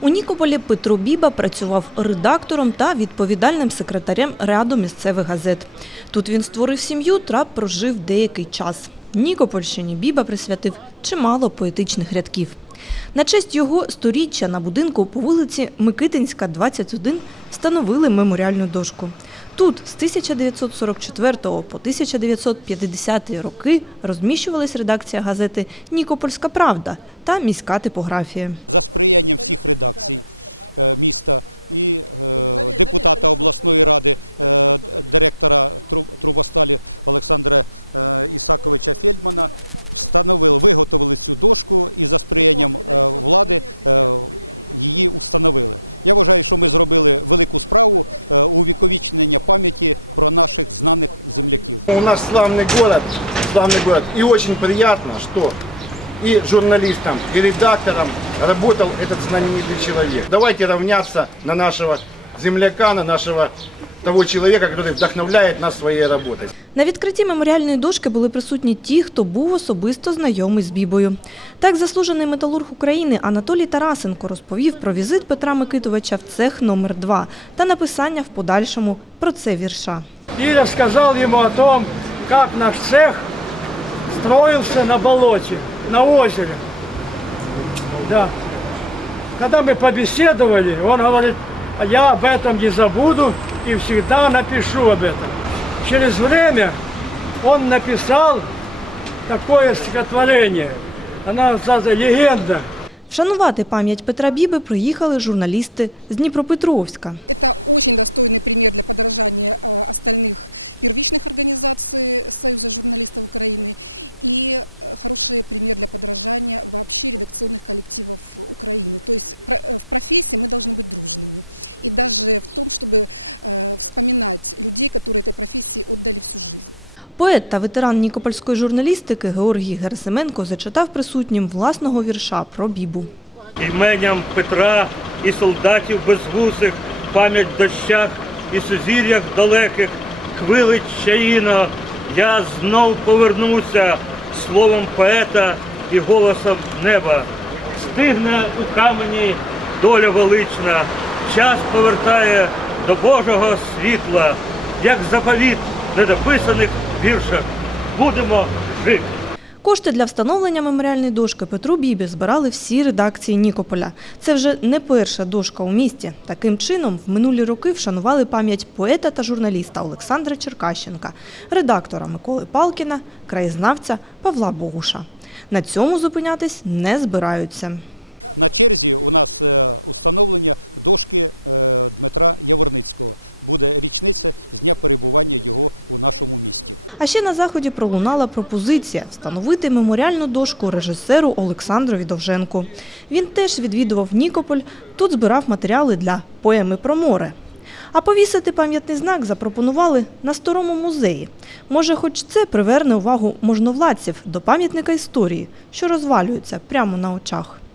У Нікополі Петро Біба працював редактором та відповідальним секретарем ряду місцевих газет. Тут він створив сім'ю та прожив деякий час. Нікопольщині Біба присвятив чимало поетичних рядків. На честь його сторіччя на будинку по вулиці Микитинська, 21, встановили меморіальну дошку. Тут з 1944 по 1950 роки розміщувалась редакція газети Нікопольська Правда та міська типографія. У нас славный город, славный город. И очень приятно, что и журналистам, и редакторам работал этот знаменитый человек. Давайте равняться на нашего земляка, на нашего того человека, который вдохновляет нас своей работой. На відкритті меморіальної дошки були присутні ті, хто був особисто знайомий з Бібою. Так, заслужений металург України Анатолій Тарасенко розповів про візит Петра Микитовича в цех номер 2 та написання в подальшому про це вірша. и рассказал ему о том, как наш цех строился на болоте, на озере. Да. Когда мы побеседовали, он говорит, «А я об этом не забуду и всегда напишу об этом. Через время он написал такое стихотворение. Она называется «Легенда». Вшанувати пам'ять Петра Біби приїхали журналісти з Дніпропетровська. Поет та ветеран нікопольської журналістики Георгій Герасименко зачитав присутнім власного вірша про Бібу. іменням Петра і солдатів безвусих, пам'ять дощах і сузір'ях далеких, хвилить чаїно, я знов повернуся словом поета і голосом неба. Стигне у камені доля велична, час повертає до Божого світла, як заповіт недописаних віршах. Будемо жити. Кошти для встановлення меморіальної дошки Петру Бібі збирали всі редакції Нікополя. Це вже не перша дошка у місті. Таким чином, в минулі роки вшанували пам'ять поета та журналіста Олександра Черкащенка, редактора Миколи Палкіна, краєзнавця Павла Богуша. На цьому зупинятись не збираються. А ще на заході пролунала пропозиція встановити меморіальну дошку режисеру Олександрові Довженку. Він теж відвідував Нікополь, тут збирав матеріали для поеми про море. А повісити пам'ятний знак запропонували на старому музеї. Може, хоч це приверне увагу можновладців до пам'ятника історії, що розвалюється прямо на очах.